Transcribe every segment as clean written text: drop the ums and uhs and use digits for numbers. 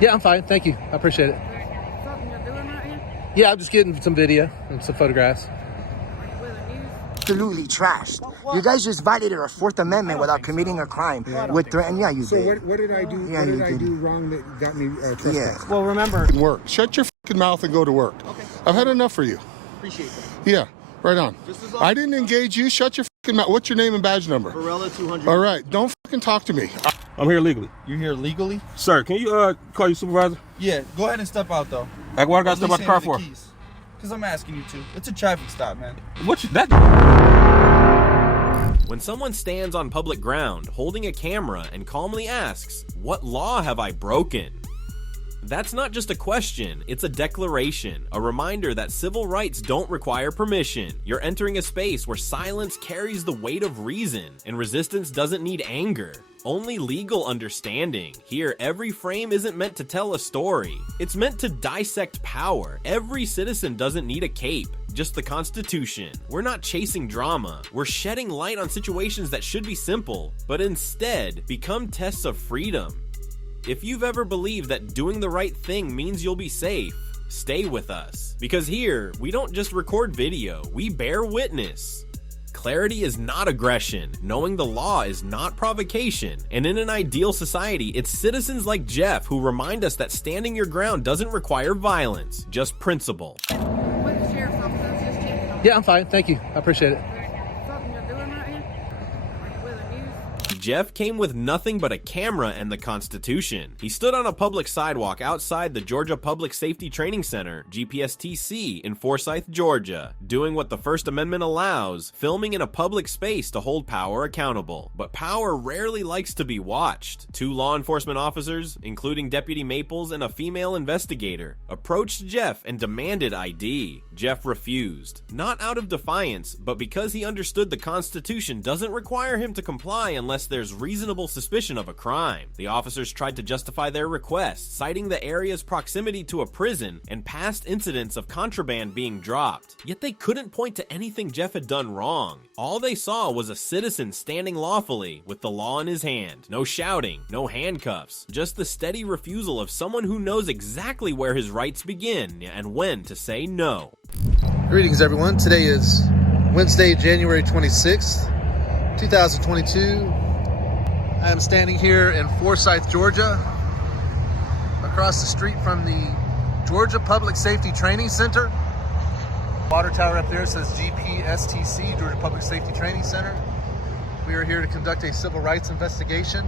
Yeah, I'm fine. Thank you. I appreciate it. Something you're doing right here? Yeah, I'm just getting some video and some photographs. Are you with the news? Absolutely trashed. You guys just violated our Fourth Amendment without committing a crime. With threat, yeah, you So did. what did I do? Yeah, what did you I did. do wrong that got me trespassed? Yeah. Well, remember. Work. Shut your fucking mouth and go to work. Okay. I've had enough for you. Appreciate that. Yeah, right on. I didn't engage you. Shut your fucking mouth. What's your name and badge number? Barella 200. All right, don't fucking talk to me. I'm here legally. You're here legally? Sir, can you call your supervisor? Yeah, go ahead and step out though. Like, what I gotta step out the car for? Because I'm asking you to. It's a traffic stop, man. That? When someone stands on public ground holding a camera and calmly asks, "What law have I broken?" That's not just a question, it's a declaration, a reminder that civil rights don't require permission. You're entering a space where silence carries the weight of reason, and resistance doesn't need anger. Only legal understanding. Here, every frame isn't meant to tell a story. It's meant to dissect power. Every citizen doesn't need a cape, just the Constitution. We're not chasing drama. We're shedding light on situations that should be simple, but instead become tests of freedom. If you've ever believed that doing the right thing means you'll be safe, stay with us. Because here, we don't just record video, we bear witness. Clarity is not aggression, knowing the law is not provocation, and in an ideal society, it's citizens like Jeff who remind us that standing your ground doesn't require violence, just principle. With the sheriff's office, I was just checking on you. Yeah, I'm fine. Thank you. I appreciate it. Something you're doing right here? Are you with the news? Jeff came with nothing but a camera and the Constitution. He stood on a public sidewalk outside the Georgia Public Safety Training Center, GPSTC, in Forsyth, Georgia, doing what the First Amendment allows, filming in a public space to hold power accountable. But power rarely likes to be watched. Two law enforcement officers, including Deputy Maples and a female investigator, approached Jeff and demanded ID. Jeff refused, not out of defiance, but because he understood the Constitution doesn't require him to comply unless there's reasonable suspicion of a crime. The officers tried to justify their request, citing the area's proximity to a prison and past incidents of contraband being dropped. Yet they couldn't point to anything Jeff had done wrong. All they saw was a citizen standing lawfully with the law in his hand. No shouting, no handcuffs, just the steady refusal of someone who knows exactly where his rights begin and when to say no. Greetings, everyone. Today is Wednesday, January 26th, 2022. I am standing here in Forsyth, Georgia, across the street from the Georgia Public Safety Training Center. Water tower up there says GPSTC, Georgia Public Safety Training Center. We are here to conduct a civil rights investigation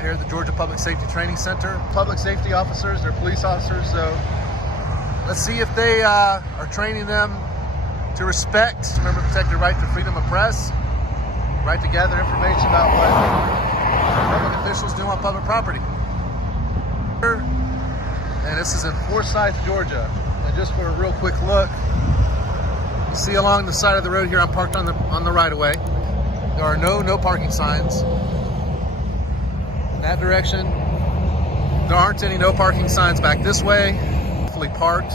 here at the Georgia Public Safety Training Center. Public safety officers, they're police officers, so let's see if they are training them to respect, remember, protect your right to freedom of press, right to gather information about what public officials do on public property. And this is in Forsyth, Georgia. And just for a real quick look, you see along the side of the road here, I'm parked on the right of way. There are no parking signs. In that direction, there aren't any no parking signs back this way. Fully parked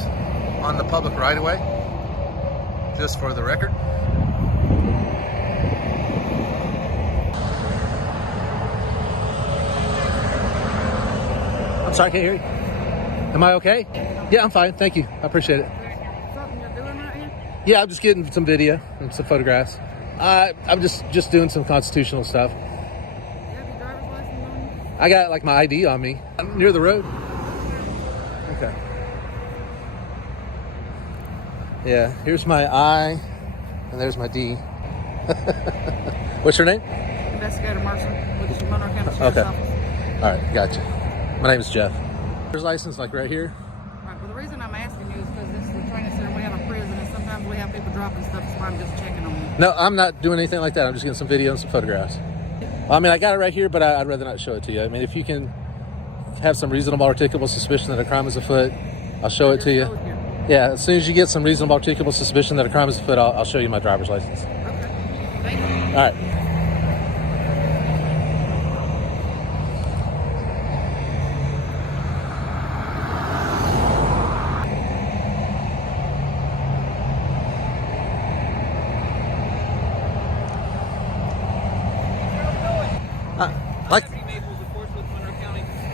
on the public right of way, just for the record. I'm sorry, I can't hear you. Am I okay? Yeah, I'm fine. Thank you. I appreciate it. Something you're doing right here? Yeah, I'm just getting some video and some photographs. I'm just doing some constitutional stuff. You have your driver's license on you? I got like my ID on me. I'm near the road. Okay. Yeah, here's my I, and there's my D. What's your name? Investigator Marshall with the Monroe County Sheriff's Okay. Office. All right, gotcha. My name is Jeff. There's license like right here. Right, well, the reason I'm asking you is because this is the training center we have a prison, and sometimes we have people dropping stuff, so I'm just checking on you. No, I'm not doing anything like that. I'm just getting some video and some photographs. I mean, I got it right here, but I'd rather not show it to you. I mean, if you can have some reasonable articulable suspicion that a crime is afoot, I'll show it to you. Yeah, as soon as you get some reasonable articulable suspicion that a crime is afoot, I'll show you my driver's license. Okay. Thank you. All right.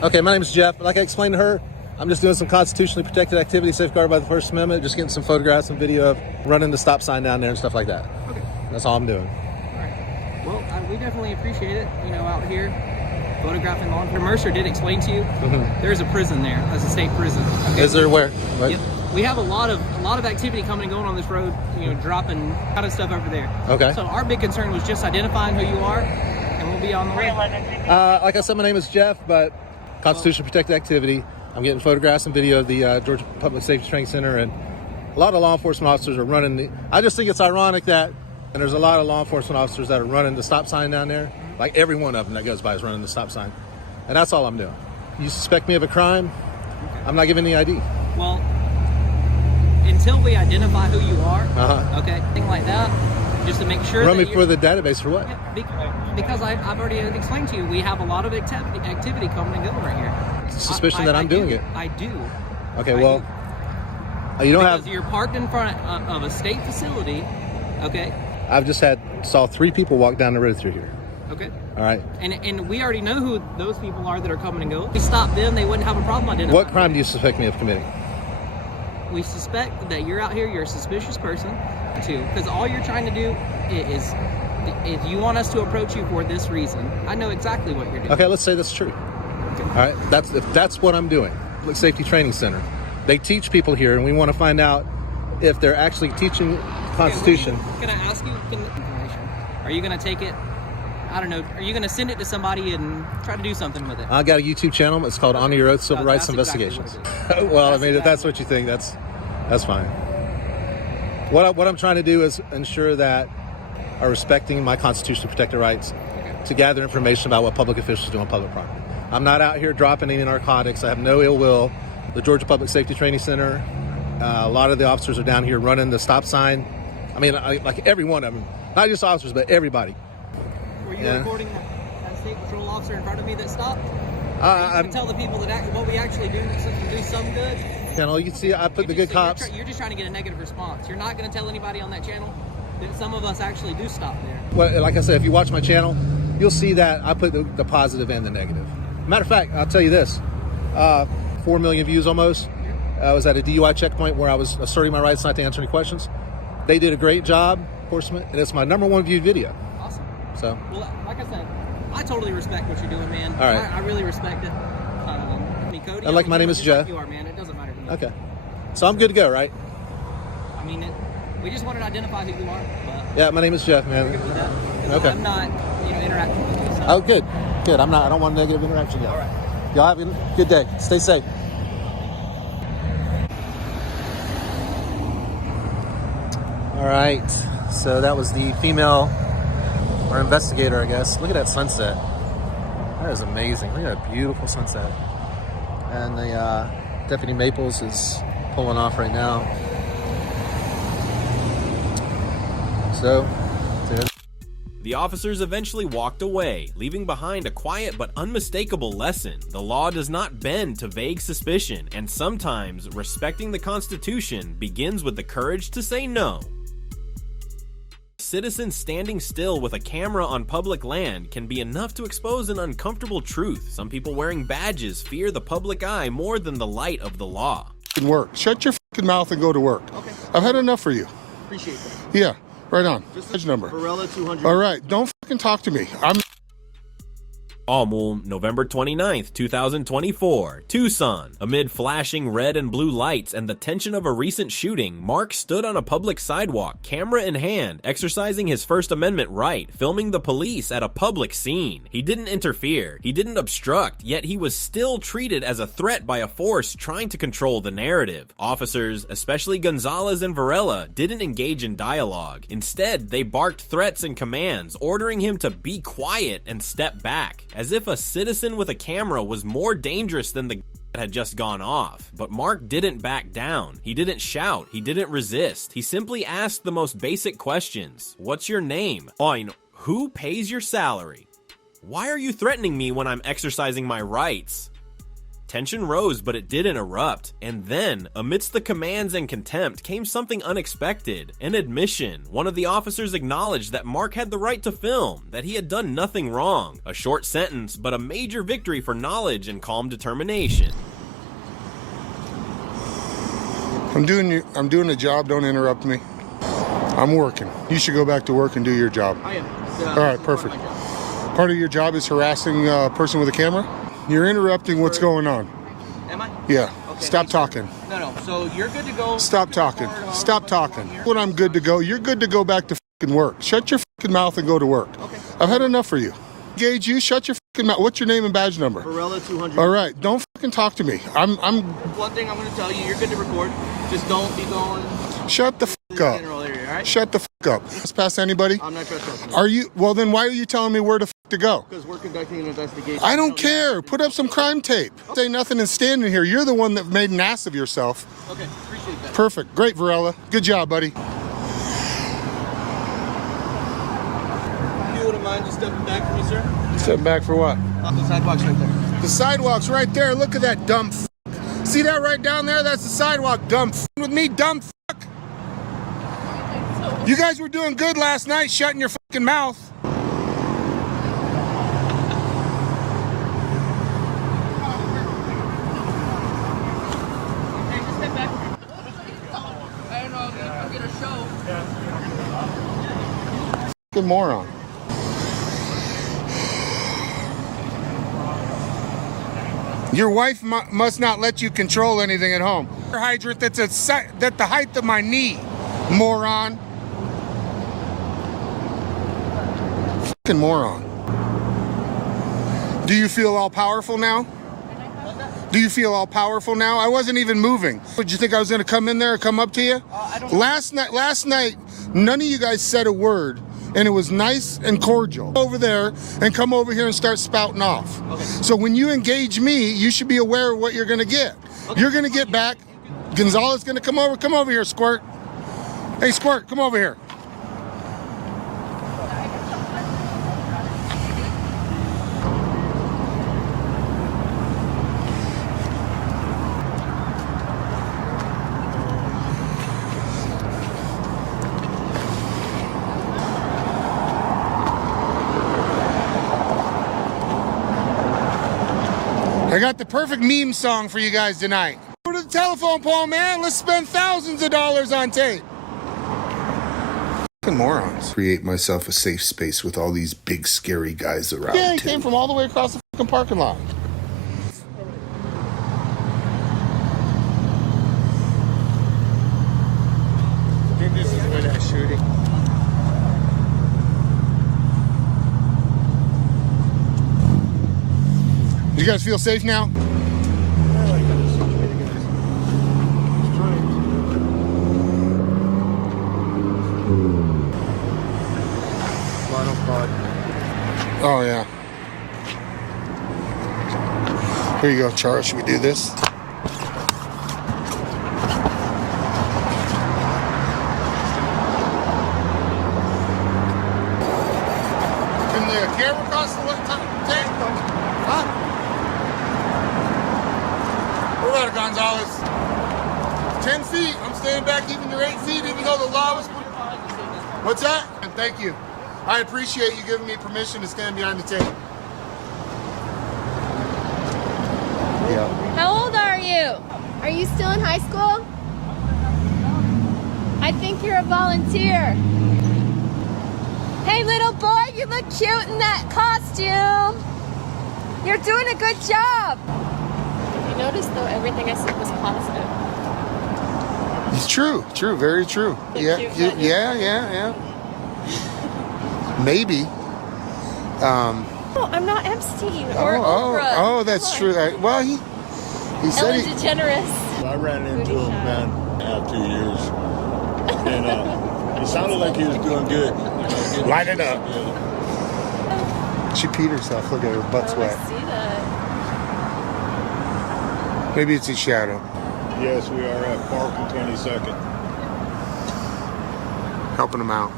Okay, my name is Jeff. Like I explained to her, I'm just doing some constitutionally protected activity safeguarded by the First Amendment, just getting some photographs and video of running the stop sign down there and stuff like that. Okay. That's all I'm doing. All right. Well, we definitely appreciate it, you know, out here photographing law enforcement. Mercer did explain to you, there's a prison there. That's a state prison. Okay? Is there where? Right? Yep. We have a lot of activity coming and going on this road, you know, dropping kind of stuff over there. Okay. So our big concern was just identifying who you are, and we'll be on the way. Like I said, my name is Jeff, but constitutionally protected activity. I'm getting photographs and video of the Georgia Public Safety Training Center, and a lot of law enforcement officers are running the... I just think it's ironic that, and there's a lot of law enforcement officers that are running the stop sign down there. Like every one of them that goes by is running the stop sign. And that's all I'm doing. You suspect me of a crime, I'm not giving the ID. Well, until we identify who you are, okay, thing like that, just to make sure Run that me for the database for what? Because I've already explained to you, we have a lot of activity coming and going right here. Suspicion that I'm doing it. I do. Okay, well, you don't because have... you're parked in front of a state facility, okay? I've just saw 3 people walk down the road through here. Okay. All right. And we already know who those people are that are coming and going. If we stopped them, they wouldn't have a problem identifying. What crime do you suspect me of committing? We suspect that you're out here, you're a suspicious person, too, because all you're trying to do is you want us to approach you for this reason. I know exactly what you're doing. Okay, let's say that's true. Okay. All right, if that's what I'm doing. Public Safety Training Center. They teach people here, and we want to find out if they're actually teaching the Constitution. Can I ask you information? Are you going to take it? I don't know. Are you going to send it to somebody and try to do something with it? I got a YouTube channel. It's called Honor Your Oath Civil Rights that's exactly Investigations. Well, I mean, if that's what you think, that's fine. What I'm trying to do is ensure that are respecting my constitutionally protected rights to gather information about what public officials do on public property. I'm not out here dropping any narcotics. I have no ill will. The Georgia Public Safety Training Center, a lot of the officers are down here running the stop sign. I mean, like every one of them, not just officers, but everybody. Were you recording that state patrol officer in front of me that stopped? I can tell the people that what we actually do some good. Channel, you can see I put the good cops. You're just trying to get a negative response. You're not going to tell anybody on that channel that some of us actually do stop there. Well, like I said, if you watch my channel, you'll see that I put the positive and the negative. Matter of fact, I'll tell you this: 4 million views almost. I was at a DUI checkpoint where I was asserting my rights not to answer any questions. They did a great job, enforcement, and it's my #1 viewed video. Awesome. So, well, like I said, I totally respect what you're doing, man. All right. I really respect it. I mean, Cody, and like my name is Jeff. Like you are, man. It doesn't matter to me. Okay. So I'm good to go, right? I mean, we just wanted to identify who you are. But Yeah, my name is Jeff, man. Okay. I'm not, interacting with you. So. Oh, good. Good. I don't want negative interaction yet. All right. Y'all have a good day. Stay safe. All right. So that was the female or investigator, I guess. Look at that sunset. That is amazing. Look at that beautiful sunset. And the Deputy Maples is pulling off right now. So, the officers eventually walked away, leaving behind a quiet but unmistakable lesson. The law does not bend to vague suspicion, and sometimes respecting the Constitution begins with the courage to say no. Citizens standing still with a camera on public land can be enough to expose an uncomfortable truth. Some people wearing badges fear the public eye more than the light of the law. Work. Shut your fucking mouth and go to work. Okay. I've had enough for you. Appreciate that. Yeah, right on. Badge number. Varela 200. All right, don't fucking talk to me. Almool, November 29th, 2024, Tucson. Amid flashing red and blue lights and the tension of a recent shooting, Mark stood on a public sidewalk, camera in hand, exercising his First Amendment right, filming the police at a public scene. He didn't interfere, he didn't obstruct, yet he was still treated as a threat by a force trying to control the narrative. Officers, especially Gonzalez and Varela, didn't engage in dialogue. Instead, they barked threats and commands, ordering him to be quiet and step back, as if a citizen with a camera was more dangerous than the that had just gone off. But Mark didn't back down. He didn't shout. He didn't resist. He simply asked the most basic questions. What's your name? Fine. Who pays your salary? Why are you threatening me when I'm exercising my rights? Tension rose, but it didn't erupt. And then, amidst the commands and contempt, came something unexpected. An admission. One of the officers acknowledged that Mark had the right to film, that he had done nothing wrong. A short sentence, but a major victory for knowledge and calm determination. I'm doing a job. Don't interrupt me. I'm working. You should go back to work and do your job. I am. All right, perfect. Part of your job is harassing a person with a camera? You're interrupting what's going on. Am I? Yeah. Okay, Stop talking. No. So you're good to go. Stop talking. Stop talking. When I'm good to go, you're good to go back to fucking work. Shut your fucking mouth and go to work. Okay. I've had enough for you. Engage you. Shut your fucking mouth. What's your name and badge number? Varela 200. All right. Don't fucking talk to me. I'm. One thing I'm going to tell you, you're good to record. Just don't be going Shut the fuck up. general area, all right? Shut the fuck up. Trespass anybody? I'm not trespassing. Are you? Well, then why are you telling me where to to go? Because we're conducting an investigation. I don't care. Put up some crime tape. Say nothing and stand in here. You're the one that made an ass of yourself. Okay, appreciate that. Perfect. Great, Varela. Good job, buddy. If you wouldn't mind just stepping back for me, sir? Step back for what? The sidewalk's right there. The sidewalk's right there. Look at that dumb f***. See that right down there? That's the sidewalk. Dumb f*** with me, dumb f***. You guys were doing good last night, shutting your fucking mouth. Fucking moron. Your wife must not let you control anything at home. Hydrant that's at the height of my knee, moron. Fucking moron. Do you feel all powerful now? Do you feel all powerful now? I wasn't even moving. Did you think I was gonna come in there or come up to you? Last night, none of you guys said a word, and it was nice and cordial. Over there and come over here and start spouting off. Okay. So when you engage me, you should be aware of what you're gonna get. Okay. You're gonna get back. Gonzalez gonna come over. Come over here, Squirt. Hey, Squirt, come over here. I got the perfect meme song for you guys tonight. Go to the telephone pole, man. Let's spend thousands of dollars on tape. Fucking morons. Create myself a safe space with all these big, scary guys around. Yeah, he came from all the way across the fucking parking lot. I think this is where that shooting. You guys feel safe now? Oh yeah. Here you go, Charles. Should we do this? Can the camera cross the tank? Huh? What about it, Gonzalez? 10 feet. I'm staying back even your 8 feet, even though the law was... What's that? And thank you. I appreciate you giving me permission to stand behind the tape. Yeah. How old are you? Are you still in high school? I think you're a volunteer. Hey, little boy, you look cute in that costume. You're doing a good job. You notice, though, everything I said was positive. It's true, very true. Yeah. Maybe. Oh, I'm not Epstein or Oprah. Oh, that's true. Well, he said Ellen DeGeneres. I ran into him, man, after 2 years. And he sounded like he was doing good. Light it up. She peed herself. Look at her butt's wet. I see that. Maybe it's his shadow. Yes, we are at Park and 22nd. Helping him out.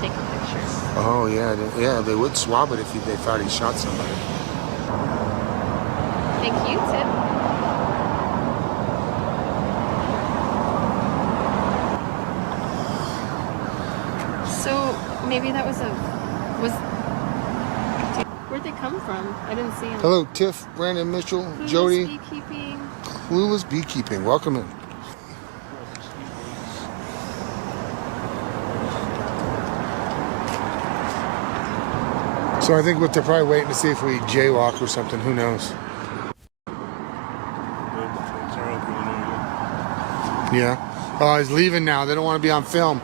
taking pictures. Oh yeah, yeah. They would swab it if they thought he shot somebody. Thank you, Tip. So maybe that was where'd they come from? I didn't see them. Hello, Tiff, Brandon, Mitchell, Clueless Jody. Beekeeping. Clueless Beekeeping. Welcome in. So I think what they're probably waiting to see if we jaywalk or something. Who knows? Yeah. Oh, he's leaving now. They don't want to be on film.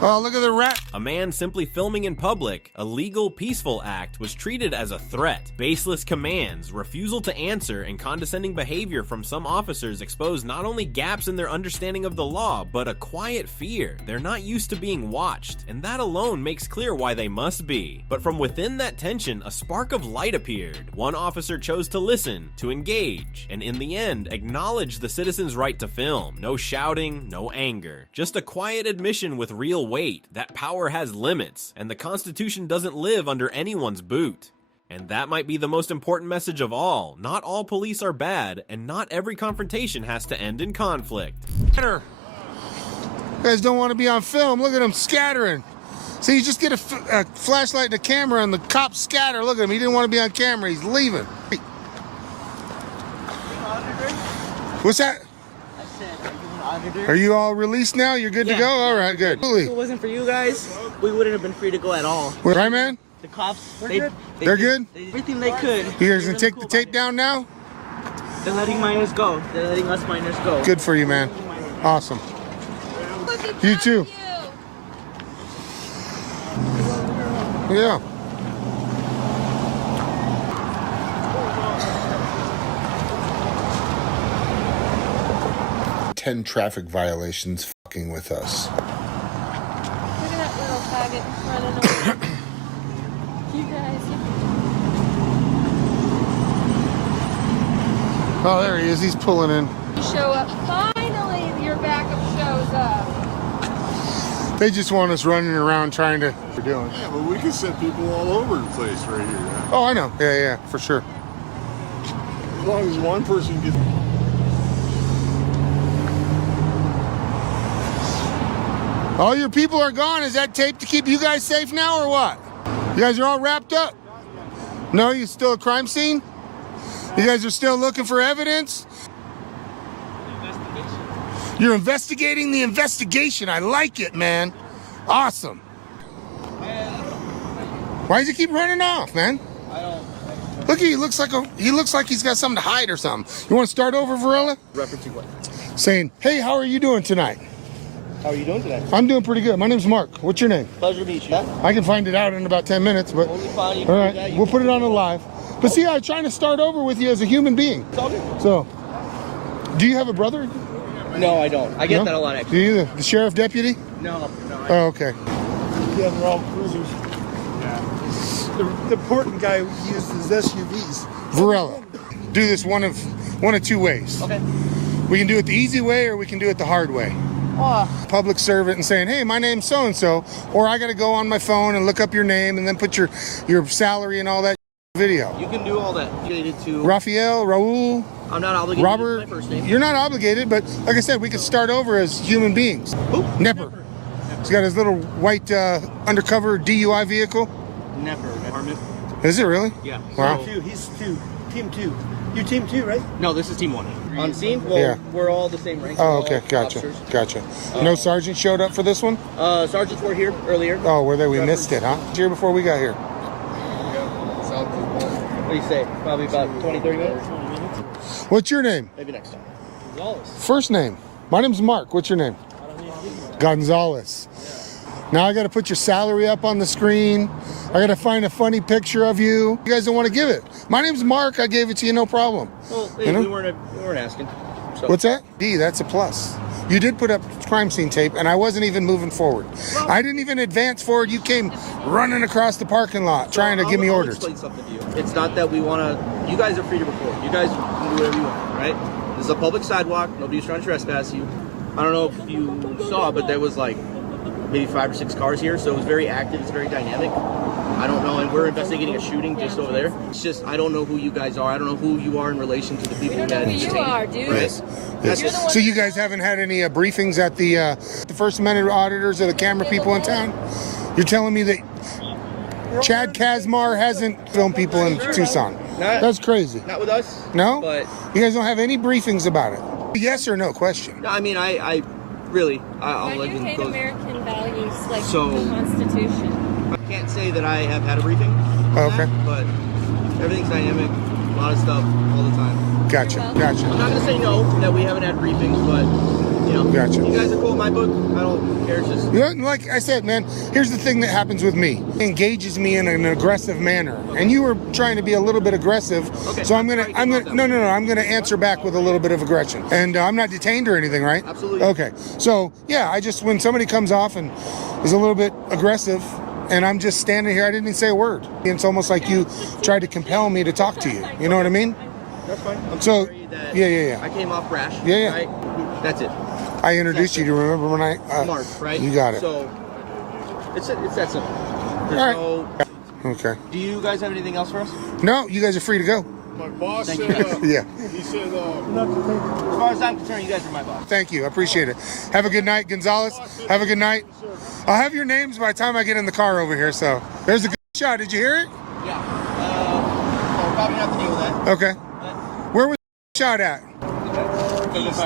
Oh, look at the rat. A man simply filming in public, a legal, peaceful act, was treated as a threat. Baseless commands, refusal to answer, and condescending behavior from some officers expose not only gaps in their understanding of the law, but a quiet fear. They're not used to being watched, and that alone makes clear why they must be. But from within that tension, a spark of light appeared. One officer chose to listen, to engage, and in the end, acknowledge the citizen's right to film. No shouting, no anger. Just a quiet admission with real weight that power has limits, and the Constitution doesn't live under anyone's boot. And that might be the most important message of all. Not all police are bad, and not every confrontation has to end in conflict. You guys don't want to be on film. Look at them scattering. See, you just get a flashlight and a camera and the cops scatter. Look at him. He didn't want to be on camera. He's leaving. What's that? Are you all released now? You're good to go? All right, good. If it wasn't for you guys, we wouldn't have been free to go at all. Right, man? The cops, They're good? Everything they could. You guys gonna take the tape down now? They're letting minors go. They're letting us minors go. Good for you, man. Awesome. You too. Yeah. Traffic violations fucking with us. Look at that little faggot running over. You guys. Oh, there he is. He's pulling in. You show up. Finally, your backup shows up. They just want us running around trying to... We're doing. Yeah, but we can send people all over the place right here. Oh, I know. Yeah, for sure. As long as one person gets... All your people are gone. Is that tape to keep you guys safe now or what? You guys are all wrapped up? No, you still a crime scene? You guys are still looking for evidence? You're investigating the investigation. I like it, man. Awesome. Why does he keep running off, man? Look, he looks like he's got something to hide or something. You want to start over, Varela? Referencing what? Saying, hey, how are you doing tonight? How are you doing today? I'm doing pretty good. My name's Mark. What's your name? Pleasure to meet you. I can find it out in about 10 minutes, but Only fine. all right, we'll put it on a live. But see, I'm trying to start over with you as a human being. It's all good. So, do you have a brother? No, I don't. I get that a lot, Do actually. you, the sheriff deputy? No. Oh, okay. Yeah, they're all cruisers. Yeah. The important guy uses SUVs. Varela, do this one of two ways. Okay. We can do it the easy way or we can do it the hard way. Public servant and saying, hey, my name's so-and-so, or I got to go on my phone and look up your name and then put your salary and all that video. You can do all that. Related to Raphael, Raul, I'm not obligated Robert. to use my first name. You're not obligated, but like I said, we could start over as human beings. Who? Nepper. He's got his little white undercover DUI vehicle. Never. Is it really? Yeah. Wow. He's team two. You're team two, right? No, this is team one. On scene? Well, Yeah. we're all the same rank. Oh, We're okay. all Gotcha. officers. Gotcha. No sergeant showed up for this one? Sergeants were here earlier. Oh, were they? We missed it, huh? Here before we got here. What do you say? Probably about 20, 30 minutes? What's your name? Maybe next time. First name. My name's Mark. What's your name? Gonzalez. Now I got to put your salary up on the screen. I got to find a funny picture of you. You guys don't want to give it. My name's Mark. I gave it to you, no problem. Well, You know? we weren't asking. So. What's that? D, that's a plus. You did put up crime scene tape, and I wasn't even moving forward. I didn't even advance forward. You came running across the parking lot trying to give me orders. I'll explain something to you. It's not that we want to... You guys are free to record. You guys can do whatever you want, right? This is a public sidewalk. Nobody's trying to trespass you. I don't know if you saw, but there was like maybe 5 or 6 cars here, so it was very active. It's very dynamic. I don't know, and we're investigating a shooting just over there. It's just, I don't know who you guys are. I don't know who you are in relation to the people that who you are, dude. Right? Yes. So you guys haven't had any briefings at the First Amendment auditors or the camera people in town? You're telling me that Chad Kazmar hasn't filmed people in Tucson? That's crazy. Not with us. No? But you guys don't have any briefings about it? Yes or no question? No, I mean, I really, I'll Why do let you him hate go. American values like So- the Constitution? I can't say that I have had a briefing. on Okay. that, but everything's dynamic, a lot of stuff all the time. Gotcha. I'm not gonna say no that we haven't had briefings, but you know, Gotcha. you guys are cool in my book. I don't care. It's just Yeah, like I said, man, here's the thing that happens with me. It engages me in an aggressive manner. And you were trying to be a little bit aggressive. Okay. So I'm gonna I'm gonna answer back with a little bit of aggression. And I'm not detained or anything, right? Absolutely. Okay. So yeah, I just, when somebody comes off and is a little bit aggressive and I'm just standing here, I didn't even say a word. It's almost like you tried to compel me to talk to you. You know what I mean? that's fine. I'm So sorry that yeah. I came off brash. Yeah. Right? That's it. I introduced you to, remember when I Mark, right? You got it. So it's that simple. There's All right. no. Okay. Do you guys have anything else for us? No, you guys are free to go. My boss Thank said, you. Yeah. he said, As far as I'm concerned, you guys are my boss. Thank you. I appreciate it. Have a good night, Gonzalez. Have a good night. I'll have your names by the time I get in the car over here. So there's a good shot. Did you hear it? Yeah. So probably not to deal with that. Okay. Where was the shot at? East.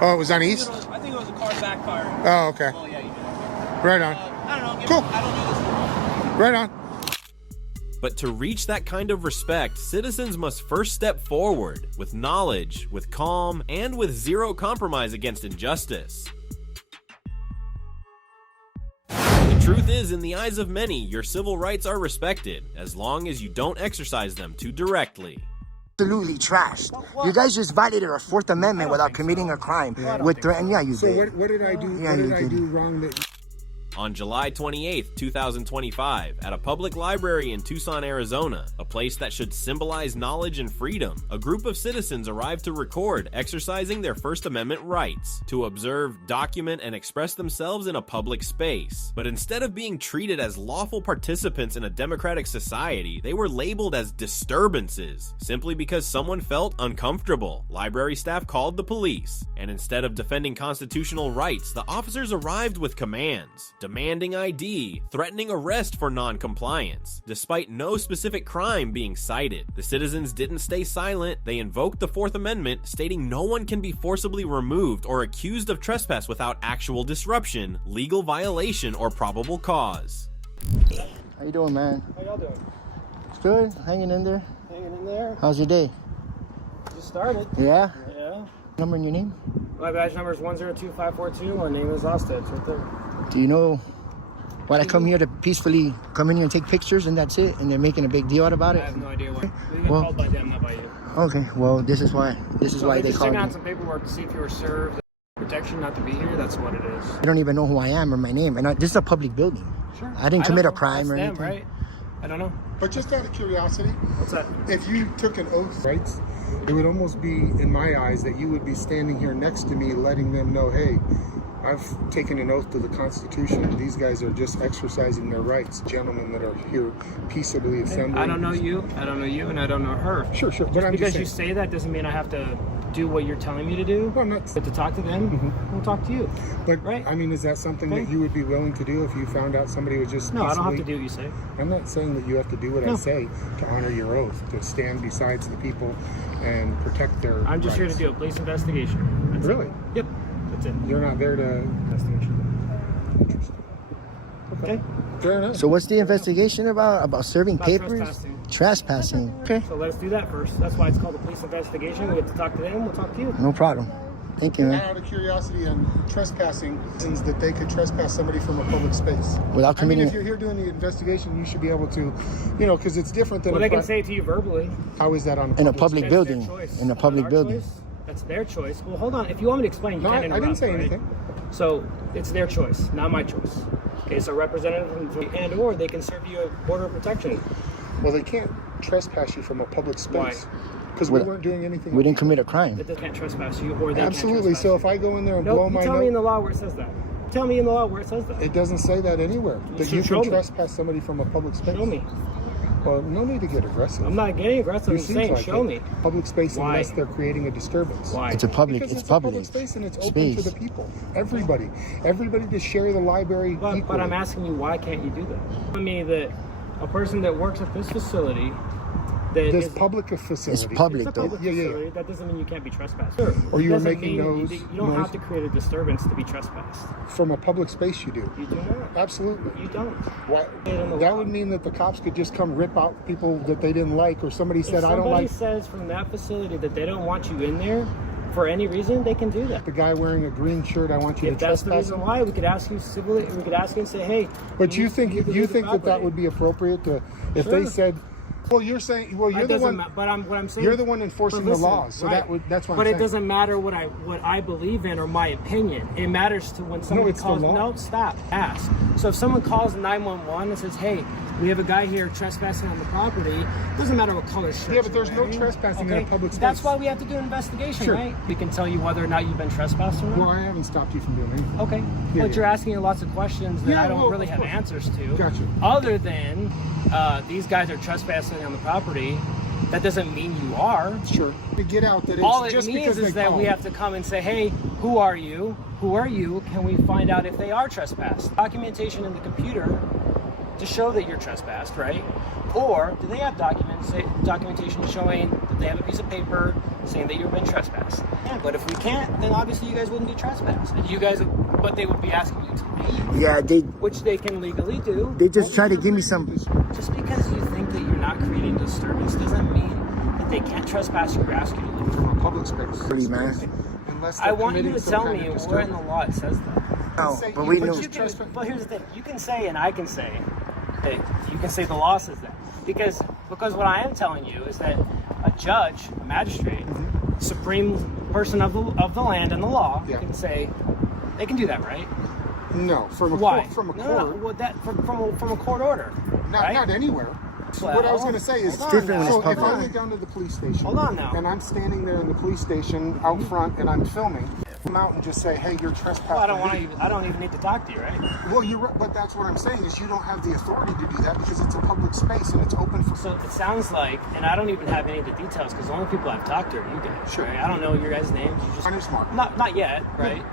Oh, it was on East? I think it was a car backfiring. Oh, okay. Oh, yeah, you did. Right on. I don't know. Cool. I don't do this. Right on. But to reach that kind of respect, citizens must first step forward with knowledge, with calm, and with zero compromise against injustice. The truth is, in the eyes of many, your civil rights are respected, as long as you don't exercise them too directly. Absolutely trashed. You guys just violated our Fourth Amendment without committing a crime. With threat, yeah, you did. What did I do? Yeah, what did you I did. do wrong that? On July 28, 2025, at a public library in Tucson, Arizona, a place that should symbolize knowledge and freedom, a group of citizens arrived to record exercising their First Amendment rights, to observe, document, and express themselves in a public space. But instead of being treated as lawful participants in a democratic society, they were labeled as disturbances, simply because someone felt uncomfortable. Library staff called the police, and instead of defending constitutional rights, the officers arrived with commands, demanding ID, threatening arrest for non-compliance. Despite no specific crime being cited, the citizens didn't stay silent. They invoked the Fourth Amendment, stating no one can be forcibly removed or accused of trespass without actual disruption, legal violation, or probable cause. How you doing, man? How y'all doing? It's good. Hanging in there. Hanging in there. How's your day? Just started. Yeah? Yeah. Number and your name? My badge number is 102542. My name is Audit. It's right there. Do you know why I come here to peacefully come in here and take pictures and that's it? And they're making a big deal out about I it? have no idea why. We got Well- called by them, not by you. Okay, well, this is why. This is So why they they just called sent out me. some paperwork to see if you were served protection not to be here. That's what it is. They don't even know who I am or my name. And this is a public building. Sure. I didn't commit don't a crime know. or That's anything. them, right? I don't know. But just out of curiosity, What's that? if you took an oath, right, it would almost be, in my eyes, that you would be standing here next to me letting them know, hey, I've taken an oath to the Constitution. These guys are just exercising their rights. Gentlemen that are here peaceably assembling. I don't know you. I don't know you, and I don't know her. Sure. Just But I'm because just you saying. say that doesn't mean I have to do what you're telling me to do. No, I'm not. But to talk to them, we'll talk to you. But Right. I mean, is that something Okay. that you would be willing to do if you found out somebody was just No, I don't have to peacefully- do what you say. I'm not saying that you have to do what I No. say to honor your oath, to stand besides the people and protect their I'm just here to rights. do a police investigation. That's Really? It. Yep. That's it. You're not there to investigation. Interesting. Okay. Fair enough. So what's the investigation about? About serving About papers? trespassing. Trespassing. Okay. So let's do that first. That's why it's called a police investigation. We get to talk to them. We'll talk to you. No problem. Thank you, man. Out of curiosity on trespassing, since that they could trespass somebody from a public space. Without I mean, committing if you're here doing the investigation, you should be able to, you know, because it's different than. Well, a they can pri- say it to you verbally. How is that on in a public That's building. their choice. In a public Not our building. choice. That's their choice. Well, hold on. If you want me to explain, you No, can't I interrupt. didn't say right? anything. So it's their choice, not my choice. Okay, so representative and or they can serve you a order of protection. Well, they can't trespass you from a public Why? space because we weren't doing anything. We didn't commit a crime. They can't trespass you, or they Absolutely. Can't So trespass if I go in there and you. blow Nope, my you tell me in nose, the law where it says that. tell me in the law where it says that. It doesn't say that anywhere. That So you show can me. trespass somebody from a public space. Show me. Well, no need to get aggressive. I'm not getting aggressive. I'm It just seems saying, like show it. me. Public space Why? unless they're creating a disturbance. Why? It's a public. Because It's a public public space and it's open space. to the people. Everybody to share the library equally. But I'm asking you, why can't you do that? Telling me that a person that works at this facility, that This is public facility. It's public, it's a public though. facility, that doesn't mean you can't be trespassed. Or you It were doesn't making mean noise. You don't have to create a disturbance to be trespassed. From a public space, you do. You do not. Absolutely. You don't. Why? That would mean that the cops could just come rip out people that they didn't like, or somebody said, If I don't like. somebody says from that facility that they don't want you in there for any reason, they can do that. The guy wearing a green shirt, I want you If to that's the trespass reason him. why, we could ask you civilly. We could ask you and say, "Hey." But you think need to leave the that property. would be appropriate to if Sure. they said, well, you're saying, well, you're It the doesn't one. ma- But what I'm saying. You're the one enforcing but the listen, laws, so right. that's what I'm But saying. it doesn't matter what I believe in or my opinion. It matters to when someone it's the calls. law. No, stop. Ask. So if someone calls 911 and says, "Hey, we have a guy here trespassing on the property," it doesn't matter what color shirt. Yeah, but there's you're no wearing, trespassing in a public space. That's why we have to do an investigation, Sure. right? We can tell you whether or not you've been trespassed or not. Well, I haven't stopped you from doing anything. Okay, Yeah, but yeah. you're asking lots of questions that Yeah, I don't well, really of have course. answers to. Gotcha. Other than these guys are trespassing on the property, that doesn't mean you are. Sure. To get out that it's All it just means because is they that we called. have to come and say, "Hey, who are you? Who are you? Can we find out if they are trespassed?" Documentation in the computer to show that you're trespassed, right? Or do they have documentation showing that they have a piece of paper saying that you've been trespassed? Yeah, but if we can't, then obviously you guys wouldn't be trespassed. And you guys, but they would be asking you to leave. Yeah, Which they can legally do. they just try to give me some. Just because you think that you're not creating disturbance doesn't mean that they can't trespass you or ask you to leave. From a public space. Really, man. Unless I they're want you committing to some tell kind me of where in disturbance. the law it says that. No, Say- but we but know. you can- But here's the thing: you can say, and I can say, that you can say the law says that because what I am telling you is that a judge, a magistrate, supreme person of the land and the law Yeah. can say they can do that, right? No, from a Why? court. From a no, court. no, well, that from a court order. right? Not anywhere. Well, what I was going to say is, hold on now. so if Hold I on. went down to the police station, Hold on now. and I'm standing there in the police station out front, and I'm filming, come out and just say, "Hey, you're trespassing." Well, I don't even need to talk to you, right? Well, you're right, but that's what I'm saying is you don't have the authority to do that because it's a public space and it's open for. So it sounds like, and I don't even have any of the details because the only people I've talked to are you guys. Sure. Right? I don't know your guys' names. You just My name's Mark. not yet, right?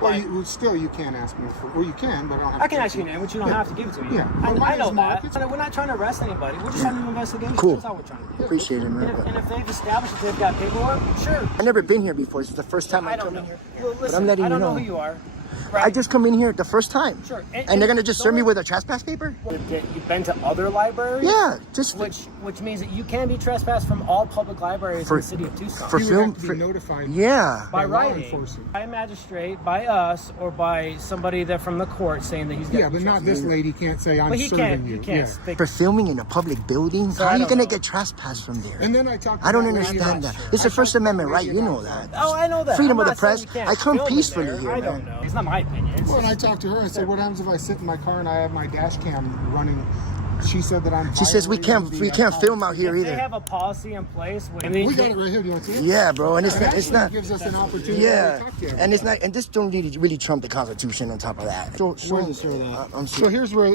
Well, you can't ask me for. Well, you can, but I don't have. I can to ask you your name, but you don't have to give it to me. Yeah. I, Well, my I know name's Mark. that. We're not trying to arrest anybody. We're just having an investigation. Cool. That's all we're trying to do. Appreciate it, And man. if they've established that they've got paperwork, sure. I've never been here before. This is the first time I I'm don't coming know. here. Well, listen, I'm letting I don't you know know. who you are. I just come in here the first time. Sure. And they're gonna just serve me with a trespass paper? You've been to other libraries? Yeah, just which means that you can be trespassed from all public libraries in the city of Tucson. for You would film. have to be notified. Yeah. By law writing, enforcement. by a magistrate, by us, or by somebody that from the court saying that he's got. Yeah, but not this lady can't say I'm But he serving can't. you. He can't. Yeah. Speak. For filming in a public building? So How I are you don't gonna know. get trespassed from there? And then I talked. I don't to that lady understand about- that. It's a First Amendment right, you know that. Oh, I know that. Freedom I'm of the not saying press. you can't I come film in peacefully there. here, I man. don't know. It's not my opinion. It's Well, and I just- talked to her. I said, "What happens if I sit in my car and I have my dash cam running?" She said that I'm. She says we can't film out here If they either. have a policy in place. We got it right here. Do you want to see it? Yeah, bro, and it's It not. It's actually not. gives us an opportunity. Yeah, to talk to you. and it's not. And this don't really trump the Constitution. On top of that. So I'm So here's where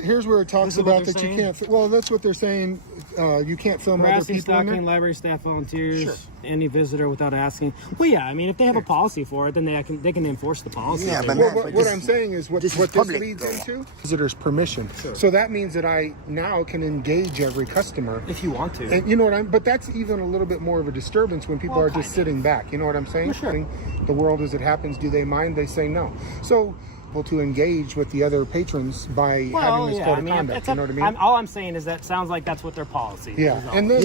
it talks This is what about they're that saying? you can't. Well, that's what they're saying. You can't film other Harassing, people in stalking, there. library staff, volunteers, Sure. any visitor without asking. Well, yeah, I mean, if they have a policy for it, then they can enforce the policy. Yeah, if they but want. man, What this- I'm saying is what this is this public, leads though. into visitor's permission. So that means that I now can engage every customer if you want to. And you know what I'm. But that's even a little bit more of a disturbance when people Well, are just sitting back. You know what I'm saying? Well, sure. The world as it happens. Do they mind? They say no. So able to engage with the other patrons by having this code of conduct. You know what I mean? All I'm saying is that sounds like that's what their policy. Yeah, is. and then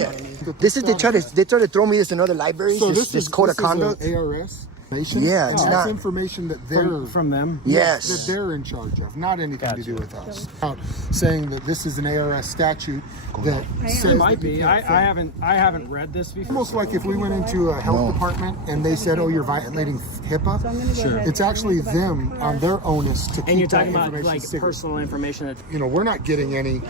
This is they try to throw me this in other libraries. So this code of conduct. Is ARS. Yeah, it's that's not information that they're from them. Yes, that they're in charge of, not anything to do with us. Saying that this is an ARS statute that says It might that you be. can't film. I haven't read this before. Almost like if we went into a health department and they said, "Oh, you're violating HIPAA." Sure. It's actually them on their onus to keep And you're that talking about information like secret. personal information that You know, we're not getting any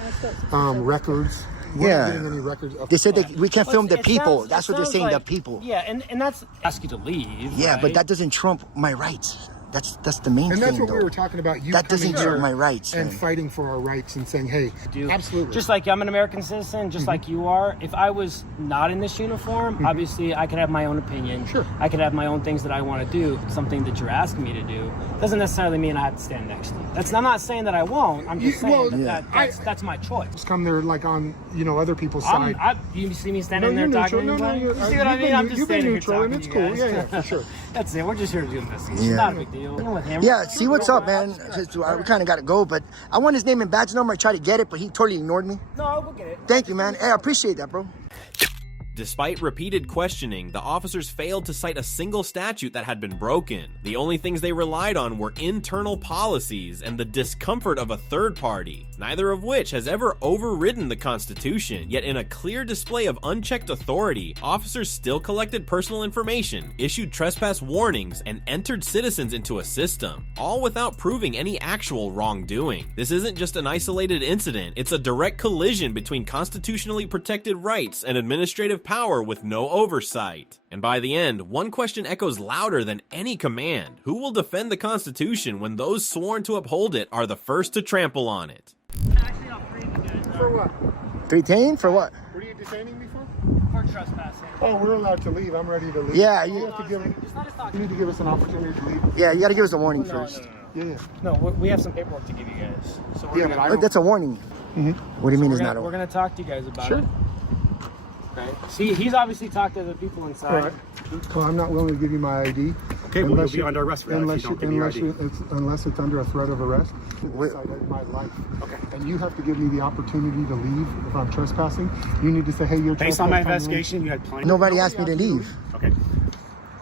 records. We're not getting any records. Of They said that we can't film the It people. sounds- That's it what they're sounds saying, like- the people. Yeah, and that's ask you to leave. Yeah, right? but that doesn't trump my rights. That's the main And thing. that's what though. we were talking about. You that doesn't coming jerk here my rights and man. fighting for our rights and saying, hey, absolutely. Just like I'm an American citizen, just like you are. If I was not in this uniform, obviously I could have my own opinion. Sure. I could have my own things that I want to do. Something that you're asking me to do doesn't necessarily mean I have to stand next to you. I'm not saying that I won't. I'm just saying that's my choice. Just come there like on other people's I'm, side. you see me standing there talking to anybody? You see what I mean? I'm just standing here talking and it's to you cool. guys. Yeah, for sure. That's it. We're just here to do investigation. Yeah. It's not a big deal. With him. Yeah, see what's up, man. We kind of got to go, but I want his name and badge number. I tried to get it, but he totally ignored me. No, we'll get it. Thank you, man. Hey, I appreciate that, bro. Despite repeated questioning, the officers failed to cite a single statute that had been broken. The only things they relied on were internal policies and the discomfort of a third party, neither of which has ever overridden the Constitution. Yet in a clear display of unchecked authority, officers still collected personal information, issued trespass warnings, and entered citizens into a system, all without proving any actual wrongdoing. This isn't just an isolated incident, it's a direct collision between constitutionally protected rights and administrative power with no oversight. And by the end, one question echoes louder than any command. Who will defend the Constitution when those sworn to uphold it are the first to trample on it? For what? 310 for what? What are you detaining me for? For trespassing. Oh, we're allowed to leave. I'm ready to leave. Yeah, you need to give us an opportunity to leave. Yeah, you got to give us a warning first. No, we have some paperwork to give you guys. So we're Yeah, That's a warning. What do you mean it's not a We're warning? going to talk to you guys about Sure. it. Okay. See, he's obviously talked to the people inside. All right. Well, I'm not willing to give you my ID. Okay, well, you'll be under arrest for that unless if you don't give me your ID. Unless it's under a threat of arrest. Wait. My life. Okay. And you have to give me the opportunity to leave if I'm trespassing. You need to say, hey, you're Based on my investigation, you had plenty. Nobody asked me to leave. Okay.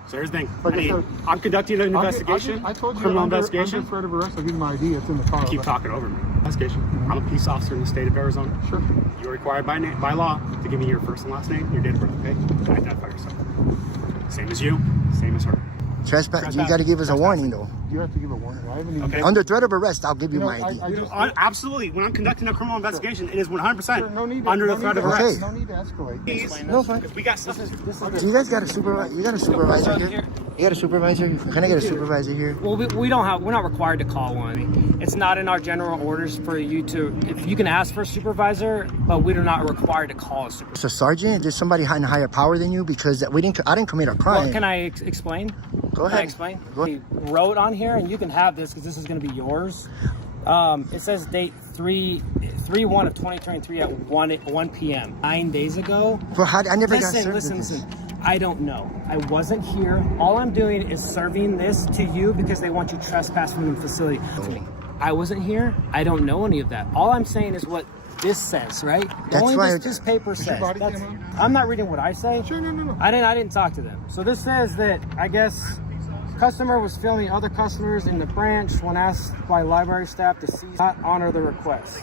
So here's the thing. Like I said, I'm conducting an investigation. I told you criminal under investigation. threat of arrest. I'll give you my ID. It's in the car. You keep talking over me. Investigation. I'm a police officer in the state of Arizona. Sure. You're required by law to give me your first and last name, your date of birth, okay? Identify yourself. Same as you, same as her. Trespass. You got to give us a warning, though. You have to give a warning. I haven't even. Okay. Under threat of arrest, I'll give you my ID. Absolutely. When I'm conducting a criminal investigation, it is 100% Sure, under the threat of arrest. No need to escalate. No, fine. We got stuff. Do you guys got a supervisor? You got a supervisor here? You got a supervisor? Can I get a supervisor here? Well, we're not required to call one. It's not in our general orders for you to, if you can ask for a supervisor, but we're not required to call a supervisor. So, Sergeant, there's somebody in higher power than you because I didn't commit a crime. Well, can I explain? Go ahead. Can I explain? He wrote on here, and you can have this because this is going to be yours. It says date 3/1 of 2023 at 1 p.m. 9 days ago. Well, I never got served Listen. with this. I don't know. I wasn't here. All I'm doing is serving this to you because they want you trespassed from the facility. I wasn't here. I don't know any of that. All I'm saying is what this says, right? That's Only why this paper says. body That's, cam on? I'm not reading what I say. Sure, no. I didn't talk to them. So this says that I guess customer was filming other customers in the branch when asked by library staff to cease, not honor the request.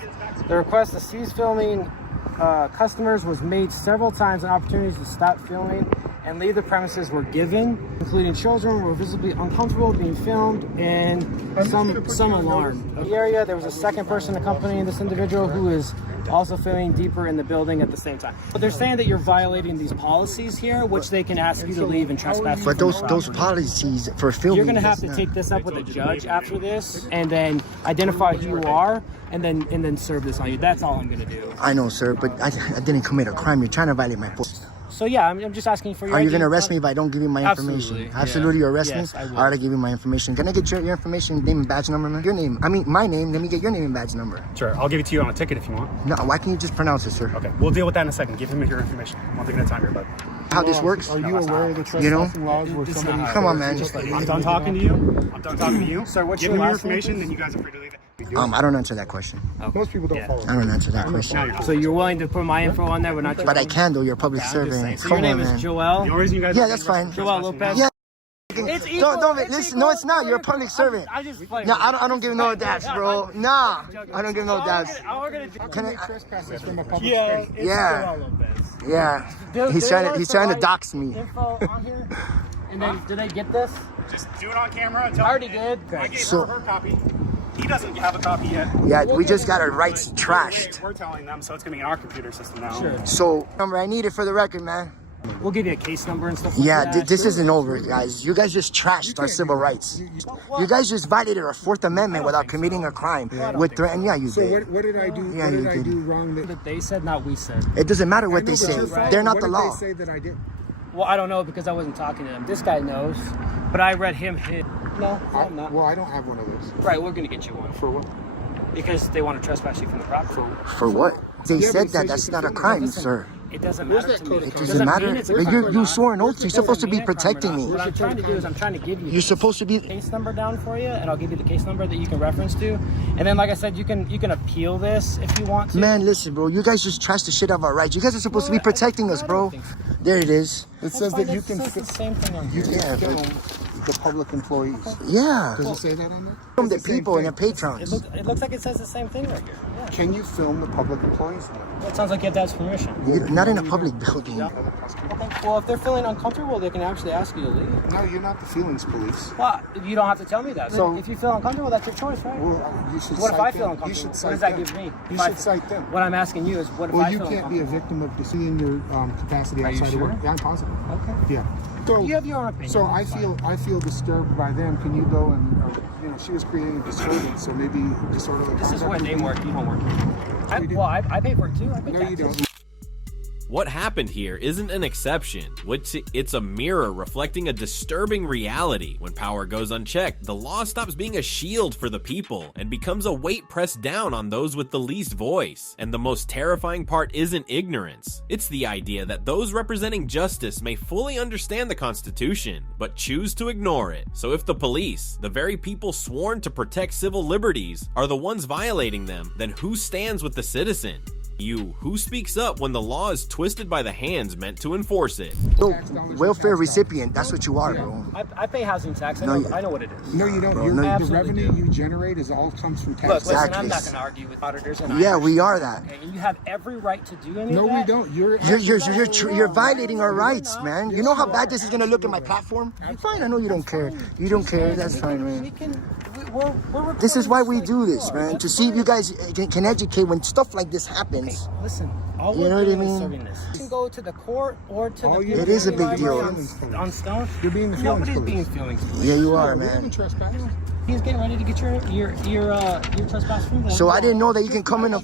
The request to cease filming customers was made several times, and opportunities to stop filming and leave the premises were given, including children were visibly uncomfortable being filmed and some alarm. In the area, there was a second person accompanying this individual who is also filming deeper in the building at the same time. But they're saying that you're violating these policies here, which they can ask you to leave and trespass. But those policies for filming. You're going to have to take this up with a judge after this, and then identify who you are, and then serve this on you. That's all I'm going to do. I know, sir, but I didn't commit a crime. You're trying to violate my force. So yeah, I'm just asking for your. Are you ID. going to arrest me if I don't give you my information? Absolutely. Absolutely, you arrest Yes, me? I will. All right, I give you my information. Can I get your information, name and badge number, man? Your name. I mean, my name. Let me get your name and badge number. Sure, I'll give it to you on a ticket if you want. No, why can't you just pronounce it, sir? Okay, we'll deal with that in a second. Give him your information. One thing at a time here, bud. How this works? Are you aware of the You know? trespassing laws where somebody... Come on, man. I'm done talking to you. Sir, what's Give your him your last name, information, please? then you guys are free to leave it. I don't answer that question. Most people don't follow. I don't answer that question. So you're willing to put my info on there, but not your. But I can, though. You're a public servant. So Come your name on, is man. Joel. The only reason you guys Yeah, that's fine. Joel Lopez. Yeah. It's equal. Don't listen. No, it's not. You're a public servant. I just play. No, I don't give no daps, bro. Nah, I don't give no daps. Can I? Trespassing from a public Yeah. space. It's Yeah. Joel Lopez. Yeah. He's trying to dox me. Info on here. And then, did they get this? Just do it on camera. I already did. I gave So- her copy. He doesn't have a copy yet. Yeah, we just got our rights trashed. We're telling them, so it's going to be in our computer system now. Sure. So, number I need it for the record, man. We'll give you a case number and stuff. Yeah, like that. this isn't over, guys. You guys just trashed our civil rights. You guys just violated our Fourth Amendment without committing a crime. With threat, and yeah, you So did. what did I do? Yeah, what did you I did. do wrong? That they said, not we said. It doesn't matter what I they know, but say. your fault. They're not What the did law. they say that I did? Well, I don't know because I wasn't talking to him. This guy knows, but I read him hit. No, I'm not. Well, I don't have one of those. Right, we're gonna get you one. For what? Because they want to trespass you from the property. For what? They Yeah, said but that. it That's says not a you can crime, Listen, sir. It doesn't Where's matter that to code me. of It conduct? doesn't matter. mean it's a But crime or you not. swore an oath. You're supposed to be Doesn't mean a crime or protecting not. me. What I'm trying to do is I'm trying to give you You're supposed to be. the case number down for you, and I'll give you the case number that you can reference to. And then, like I said, you can appeal this if you want to. Man, listen, bro. You guys just trashed the shit out of our rights. You guys are supposed to be protecting us, bro. There it is. It says that you can It's the same thing on you here. can film the public employees. Yeah. Does it say that on there? From the It's same people and the thing. patrons. It looks like it says the same thing right here. Yeah. Can you film the public employees? Well, it sounds like you have to ask permission. Not in a public building. Okay. Well, if they're feeling uncomfortable, they can actually ask you to leave. No, you're not the feelings police. Well, you don't have to tell me that. So- If you feel uncomfortable, that's your choice, right? Well, you should What if cite I feel them. uncomfortable? You should What cite does that them. give me? You If I- should cite them. What I'm asking you is, what if Well, I you feel can't be a uncomfortable? victim of seeing your capacity Are you outside of work. sure? Yeah, I'm positive. Okay. Yeah. So You have your own opinion. So That's I feel disturbed by them. Can you go and she was creating a disturbance, so maybe disorderly This is conduct what would they be- work. You don't work. I pay for it too. I pay No, taxes. you don't. What happened here isn't an exception, it's a mirror reflecting a disturbing reality. When power goes unchecked, the law stops being a shield for the people and becomes a weight pressed down on those with the least voice. And the most terrifying part isn't ignorance. It's the idea that those representing justice may fully understand the Constitution, but choose to ignore it. So if the police, the very people sworn to protect civil liberties, are the ones violating them, then who stands with the citizen? You, who speaks up when the law is twisted by the hands meant to enforce it? Yo, welfare recipient, that's what you are, bro. I pay housing tax. I No, know what it is. No, you don't. Bro, Your, no, you the absolutely revenue do. you generate is all comes from Look, taxes. listen, Exactly. I'm not going to argue with auditors. And Yeah, Irish. we are that. Okay, and you have every right to do any No, of that. we don't. You're violating our rights, man. You know how bad this is gonna look at my platform? Fine, I know you don't care. You don't care, that's fine, man. We're This is why we do this, man. To see if you guys can educate when stuff like this happens. Listen, all You we're know what I doing is mean? serving this. You can go to the court or to the It is a big deal. on Stone. You're being the feelings Nobody's police. being feelings police. Yeah, you are, We haven't man. trespassed. He's getting ready to get your trespass from them. So I didn't know that you can come in a...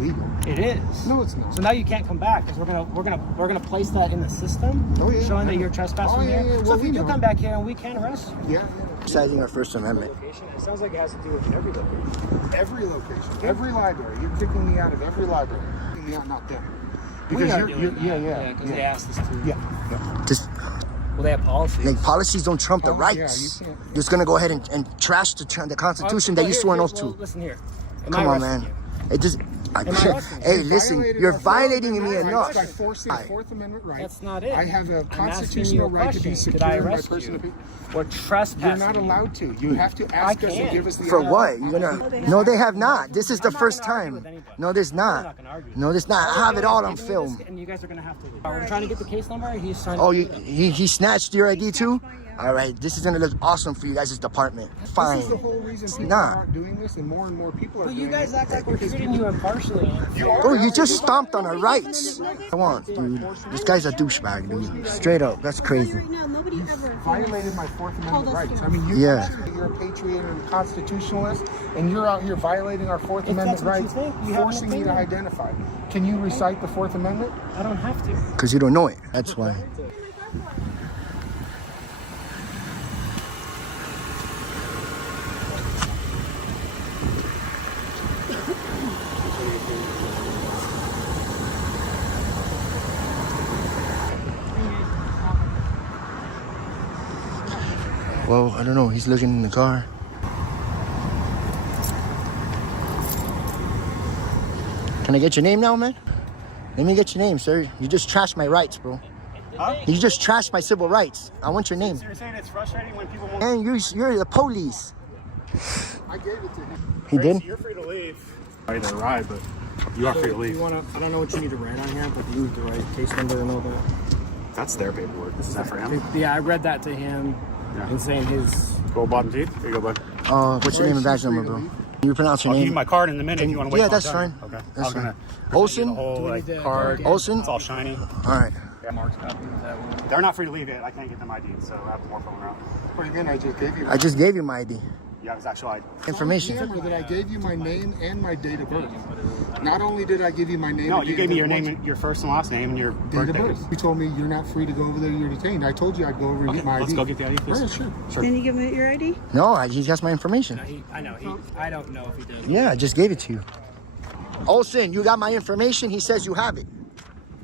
Legal. It is. No, it's not. So now you can't come back because we're gonna place that in the system, showing that you're trespassing Oh, yeah, here. yeah. So Well, if you we do know. come back here and we can arrest you. Yeah. Citing our First Amendment. It sounds like it has to do with every location. Every location, every library. You're kicking me out of every library. Kicking me out, not them. Because Because they asked us to. Yeah. Just Well, they have policies. like policies don't trump the Oh, rights. yeah, you You're just gonna go ahead and trash the Constitution that you swore an oath to. Listen here. Am Come I on, arresting man. you? It just... arresting you? Hey, listen, you're violating me enough. By forcing the Fourth Amendment right. That's not it. I have a I'm asking you constitutional a right to be question. secure Did I in my arrest personal you? opinion. Or trespassing? You're not allowed to. You have to ask us and give us the For what? You're gonna... No, they have not. This is the first time. No, there's not. No, there's not. I have it all on film. And you guys are gonna have to leave. We're trying to get the case number. He's trying. Oh, to he snatched your ID too? All right, this is gonna look awesome for you guys' department. Fine. This is the whole reason people Nah. aren't doing this, and more people are But doing you guys it. act like we're treating you impartially. Bro, you just stomped on our rights. Come on, dude. This guy's a douchebag, dude. Straight up, that's crazy. Violated my Fourth Amendment rights. I mean, you're a patriot and a constitutionalist, and you're out here violating our Fourth Amendment rights, forcing me to identify. Can you recite the Fourth Amendment? I don't have to. Because you don't know it. That's why. Well, I don't know. He's looking in the car. Can I get your name now, man? Let me get your name, sir. You just trashed my rights, bro. Huh? You just trashed my civil rights. I want your name. So you're saying it's frustrating when people won't... And you're the police. I gave it to him. He did? You're free to leave. I didn't ride, but you are free to leave. I don't know what you need to write on here, but you need to write case number and all that. That's their paperwork. Is that for him? Yeah, I read that to him. Yeah. And saying his Gold bottom teeth? Here you go, bud. What's your name and badge number, bro? You pronounce your I'll give name? you my card in a minute if you want to wait. Yeah, till I'm that's done. fine. Okay. That's I'm gonna fine. Olsen? the whole like card. Olsen? It's all shiny. All right. Mark's copy. Is that one? They're not free to leave it. I can't get them ID, so I have to morph them around. What do you mean? I just gave you. I just gave you my ID. Yeah, his actual ID. Information. Remember that I gave you my name and my date of birth. Not only did I give you my name. No, you gave me your name, your first and last name, and your date of birth. You told me you're not free to go over there. You're detained. I told you I'd go over and get my ID. Let's go get the ID, please. Oh, sure. Can you give me your ID? No, he has my information. I know. I don't know if he does. Yeah, I just gave it to you. Olsen, you got my information. He says you have it.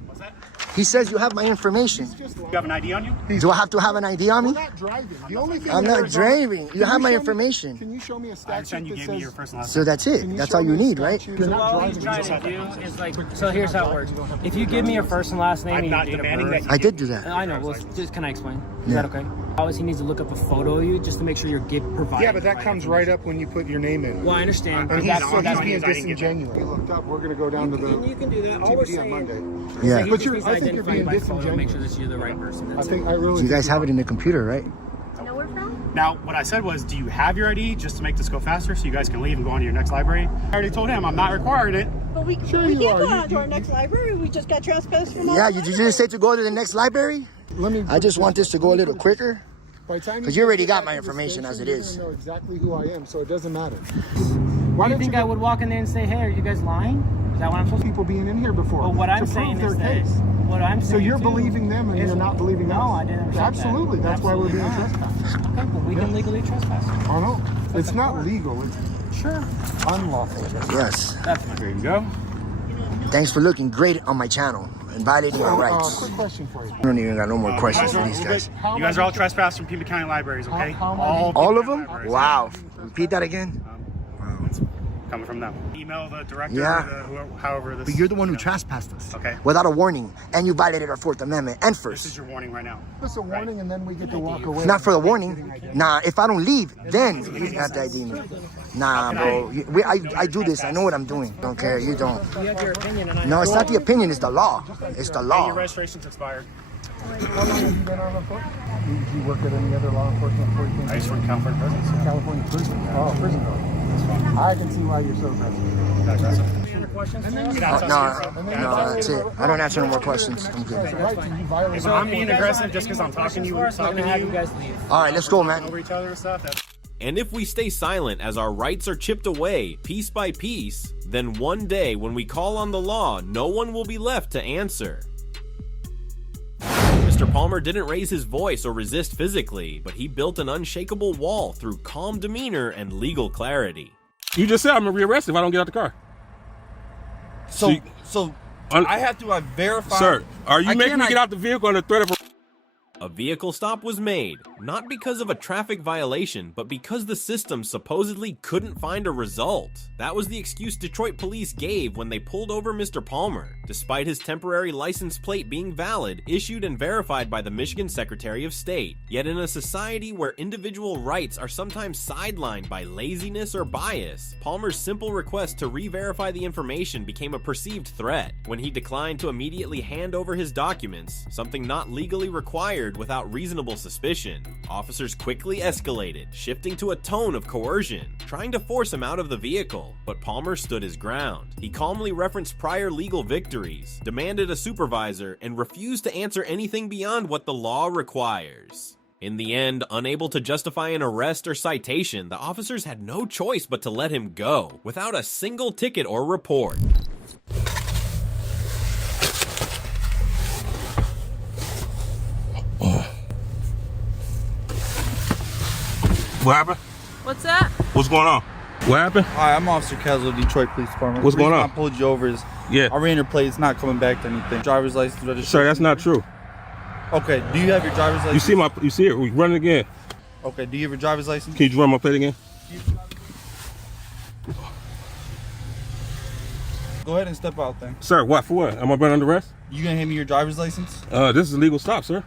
What's that? He says you have my information. You have an ID on you? Do I have to have an ID on me? I'm not driving. The only thing I'm not driving. You have my information. Can you show me a I statute understand you that gave says... me your first and last So that's it. That's all you need, right? So all he's trying to do is like, so here's how it works. If you give me your first and last name and your date of birth. I did do that. I know. Well, just can I explain? Is that okay? Always he needs to look up a photo of you just to make sure you're provided. Yeah, but that comes right up when you put your name in. Well, I understand. And he's being that's disingenuous. We looked up. We're going to go down to the You can do that. All we're TBD saying, on Monday. Yeah. But I think you're being disingenuous. Make sure that you're the right person. I think I really. You guys have it in the computer, right? Know where from? Now, what I said was, do you have your ID just to make this go faster so you guys can leave and go on to your next library? I already told him I'm not requiring it. But we can't go on to our next library. We just got trespassed from Yeah, did you just say to go to the next library? I just want this to go a little quicker. Because you already got my information as it is. You know exactly who I am, so it doesn't matter. Why do you think I would walk in there and say, hey, are you guys lying? Is that what I'm supposed to? People being in here before. Well, what I'm saying is that. What I'm saying. So you're believing them and you're not believing us? No, I didn't. Absolutely. That's why we're being trespassed. Okay, well, we can legally trespass. Oh, no. It's not legal. It's unlawful. Yes. That's there you go. Thanks for looking great on my channel and violating my rights. Quick question for you. I don't even got no more questions for these guys. You guys are all trespassed from Pima County libraries, okay? All of them? Wow. Repeat that again. Coming from them. Email the director, Yeah. however this. But you're the one who trespassed us. Okay. Without a warning, and you violated our Fourth Amendment and This First. is your warning right now. Give us a warning and then we get to walk away. Not for the warning. Nah, if I don't leave, then you have to ID me. Nah, bro. I do this. I know what I'm doing. Don't care. You don't. You have your opinion, and I. No, it's not the opinion. It's the law. It's the Your law. registration's expired. How long have you been on enforcement? Did you work at any other law enforcement before you came I used to work in California prisons. California prison? Oh, prison guard. I can see why you're so aggressive. Any other questions? No, that's it. I don't answer no more questions. I'm good. If I'm being aggressive just because I'm talking to you, All right, let's go, man. over each other and stuff. And if we stay silent as our rights are chipped away piece by piece, then one day when we call on the law, no one will be left to answer. Mr. Palmer didn't raise his voice or resist physically, but he built an unshakable wall through calm demeanor and legal clarity. You just said I'm gonna rearrest if I don't get out the car. So I have to verify. Sir, are you making me get out the vehicle under threat of A vehicle stop was made, not because of a traffic violation, but because the system supposedly couldn't find a result. That was the excuse Detroit police gave when they pulled over Mr. Palmer, despite his temporary license plate being valid, issued and verified by the Michigan Secretary of State. Yet in a society where individual rights are sometimes sidelined by laziness or bias, Palmer's simple request to re-verify the information became a perceived threat. When he declined to immediately hand over his documents, something not legally required without reasonable suspicion, officers quickly escalated, shifting to a tone of coercion, trying to force him out of the vehicle. But Palmer stood his ground. He calmly referenced prior legal victories, demanded a supervisor, and refused to answer anything beyond what the law requires. In the end, unable to justify an arrest or citation, the officers had no choice but to let him go, without a single ticket or report. What happened? What's that? What's going on? What happened? Hi, I'm Officer Castle, Detroit Police Department. What's going on? I pulled you over is Yeah. I ran your plate. It's not coming back to anything. Driver's license registration. Sir, that's not true. Okay, do you have your driver's license? You see it? We run it again. Okay, do you have your driver's license? Can you run my plate again? Go ahead and step out then. Sir, what? For what? Am I been under arrest? You gonna hand me your driver's license? This is a legal stop, sir.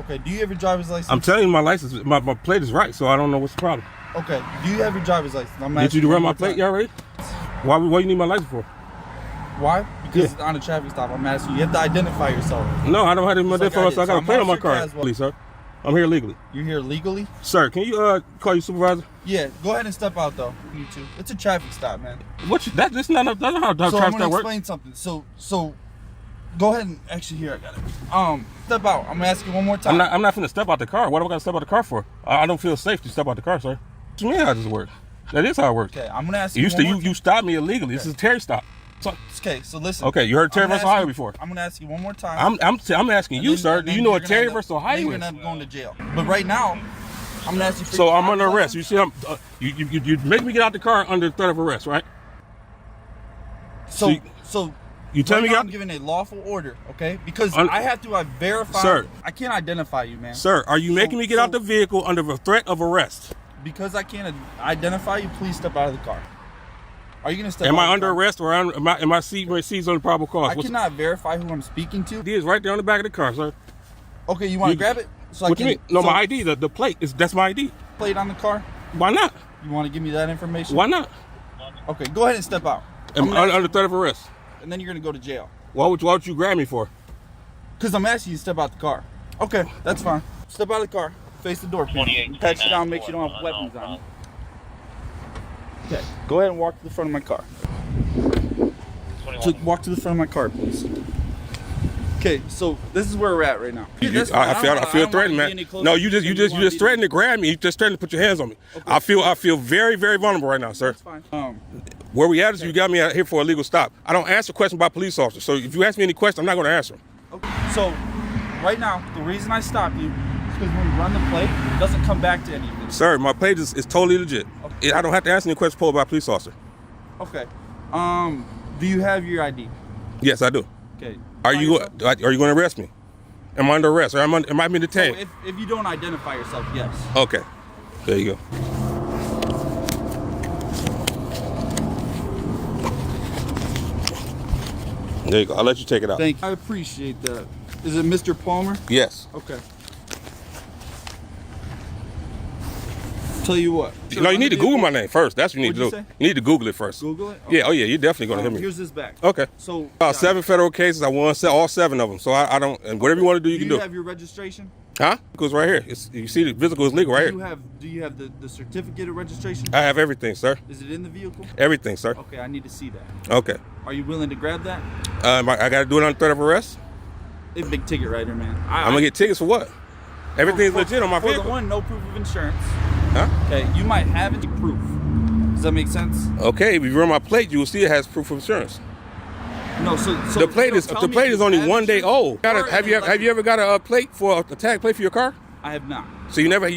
Okay, do you have your driver's license? I'm telling you my license, my plate is right, so I don't know what's the problem. Okay, do you have your driver's license? I'm Did you asking run one my more plate time. already? Why you need my license for? Why? Because it's on a traffic stop. I'm asking you. You have to identify yourself. No, I don't have to Just identify myself. I got a I'm plate on my Officer car. Caswell. Please, sir. I'm here legally. You're here legally? Sir, can you call your supervisor? Yeah, go ahead and step out though. You too. It's a traffic stop, man. That's not how So I'm traffic gonna stop works. explain something. So Go ahead and actually here I got it. Step out. I'm gonna ask you one more time. I'm not finna step out the car. What am I gonna step out the car for? I don't feel safe to step out the car, sir. What do you mean how does this work? That is how it works. Okay, I'm gonna ask you. You stopped me illegally. This is a Terry stop. So, okay, so listen. Okay, you heard Terry versus Ohio before. I'm gonna ask you one more time. I'm asking you, sir. Do you know what Terry versus Ohio is? You're gonna end up going to jail. But right now, I'm gonna ask you. So I'm under arrest. You see, you make me get out the car under threat of arrest, right? So you tell me I'm giving a lawful order, okay? Because I have to verify. Sir, I can't identify you, man. Sir, are you making me get out the vehicle under the threat of arrest? Because I can't identify you, please step out of the car. Are you gonna step? Am out I of the under car? arrest or am I seized on probable cause? I cannot verify who I'm speaking to. It is right there on the back of the car, sir. Okay, you want to grab it? So What you mean? No, my ID. The plate that's my ID. Plate on the car. Why not? You want to give me that information? Why not? Okay, go ahead and step out. Under threat of arrest. And then you're gonna go to jail. Why would you grab me for? Because I'm asking you to step out the car. Okay, that's fine. Step out of the car. Face the door, please. Patch it down. Make sure you don't have weapons on you. Okay, go ahead and walk to the front of my car. Walk to the front of my car, please. Okay, so this is where we're at right now. I feel threatened, man. No, you just threatened to grab me. You just threatened to put your hands on me. Okay. I feel very, very vulnerable right now, sir. That's fine. Where we at is you got me out here for a legal stop. I don't answer questions by police officers. So if you ask me any question, I'm not going to answer them. Okay. So right now, the reason I stopped you is because when you run the plate, it doesn't come back to any of it. Sir, my plate is totally legit. Okay. I don't have to answer any questions posed by a police officer. Okay. Do you have your ID? Yes, I do. Okay. Are you going to arrest me? Am I under arrest or am I being detained? So if you don't identify yourself, yes. Okay. There you go. There you go. I'll let you take it out. Thank you. I appreciate that. Is it Mr. Palmer? Yes. Okay. Tell you what. No, you need to Google my name first. That's what you need to do. Say? You need to Google it first. Google it? Okay. Yeah. Oh yeah. You're definitely going to hit me. Here's this back. Okay. So about 7 federal cases. I won all 7 of them. So I don't. And whatever you want to do, you can do. Do you have your registration? Huh? It's right here. You see the physical is legal right here. Do you have the certificate of registration? I have everything, sir. Is it in the vehicle? Everything, sir. Okay, I need to see that. Okay. Are you willing to grab that? I got to do it under threat of arrest. It's a big ticket right there, man. I'm gonna get tickets for what? Everything's legit on my vehicle. For the one, no proof of insurance. Huh? Okay, you might have any proof. Does that make sense? Okay, if you run my plate, you will see it has proof of insurance. No, so the plate is only 1 day old. Have you ever got a plate for a tag plate for your car? I have not. So you never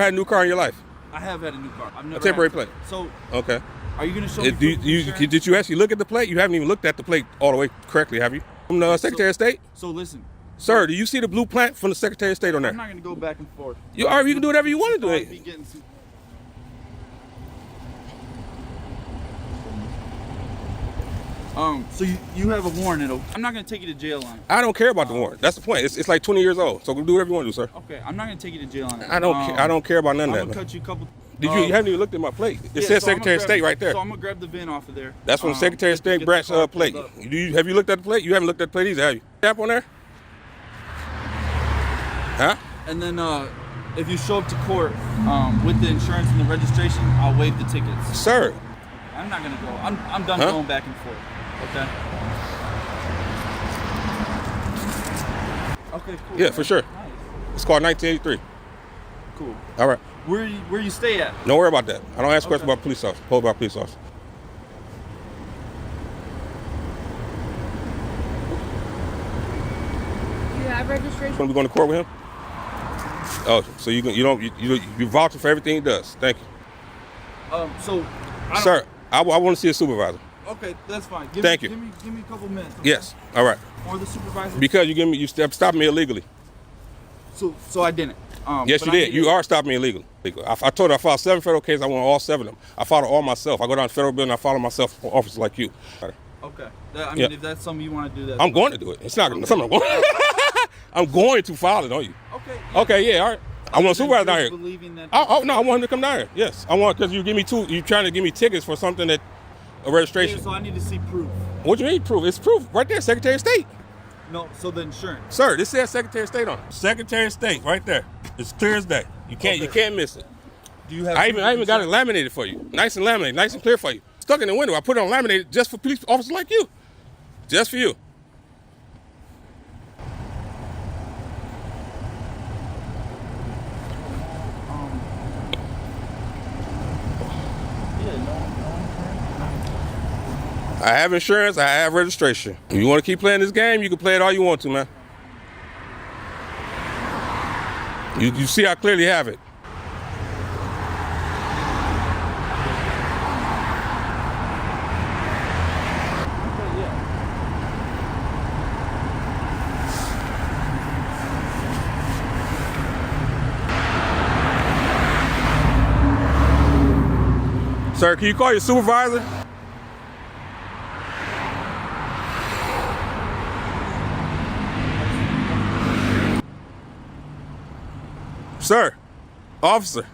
had a new car in your life? I have had a new car. I've never a temporary plate. So okay. Are you going to show me? Did you actually look at the plate? You haven't even looked at the plate all the way correctly, have you? From the Secretary of State? So listen. Sir, do you see the blue plant from the Secretary of State on there? I'm not going to go back and forth. You can do whatever you want to do. So you have a warrant. I'm not going to take you to jail on it. I don't care about the warrant. That's the point. It's like 20 years old. So do whatever you want to do, sir. Okay, I'm not going to take you to jail on it. I don't care about none of that. I'm going to cut you a couple. You haven't even looked at my plate. It says Secretary of State right there. So I'm going to grab the VIN off of there. That's from the Secretary of State branch plate. Have you looked at the plate? You haven't looked at the plate either, have you? Tap on there? Huh? And then if you show up to court with the insurance and the registration, I'll waive the tickets. Sir. I'm not going to go. I'm done going back and forth. Okay? Okay, cool. Yeah, for sure. Nice. It's called 1983. Cool. All right. Where you stay at? Don't worry about that. I don't ask questions about police officers. Posed by police officers. You have registration? When we going to court with him? Oh, so you vouching for everything he does. Thank you. Sir, I want to see a supervisor. Okay, that's fine. Thank you. Give me a couple minutes. Okay? Yes. All right. Or the supervisor? Because you stopped me illegally. So I didn't. Yes, you did. You are stopping me illegally. I told you I filed 7 federal cases. I won all 7 of them. I filed all myself. I go down to federal building. I file myself for officers like you. Okay. If that's something you want to do, I'm going to do it. It's not something I'm going. I'm going to file it on you. Okay. Yeah. Okay. Yeah. All right. I want a supervisor down here. Oh no, I want him to come down here. Yes, I want because you give me 2. You trying to give me tickets for something that a registration. Yeah, so I need to see proof. What do you mean proof? It's proof right there, Secretary of State. No, so the insurance. Sir, this says Secretary of State on it. Secretary of State, right there. It's clear as day. You can't miss it. Do you have? I even got it laminated for you, nice and laminated, nice and clear for you. Stuck in the window. I put it on laminated just for police officers like you, just for you. I have insurance, I have registration. If you want to keep playing this game, you can play it all you want to, man. You see I clearly have it. Sir, can you call your supervisor? Sir, officer.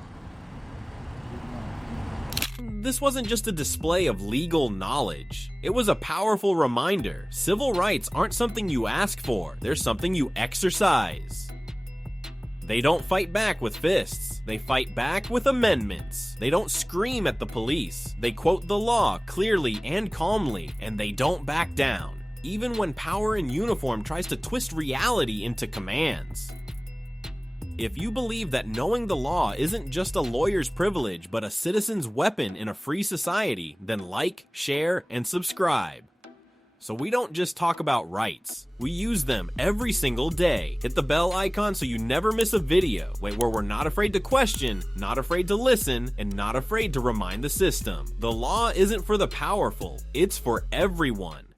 This wasn't just a display of legal knowledge. It was a powerful reminder. Civil rights aren't something you ask for, they're something you exercise. They don't fight back with fists. They fight back with amendments. They don't scream at the police. They quote the law clearly and calmly, and they don't back down, even when power in uniform tries to twist reality into commands. If you believe that knowing the law isn't just a lawyer's privilege, but a citizen's weapon in a free society, then like, share, and subscribe. So we don't just talk about rights, we use them every single day. Hit the bell icon so you never miss a video where we're not afraid to question, not afraid to listen, and not afraid to remind the system. The law isn't for the powerful, it's for everyone.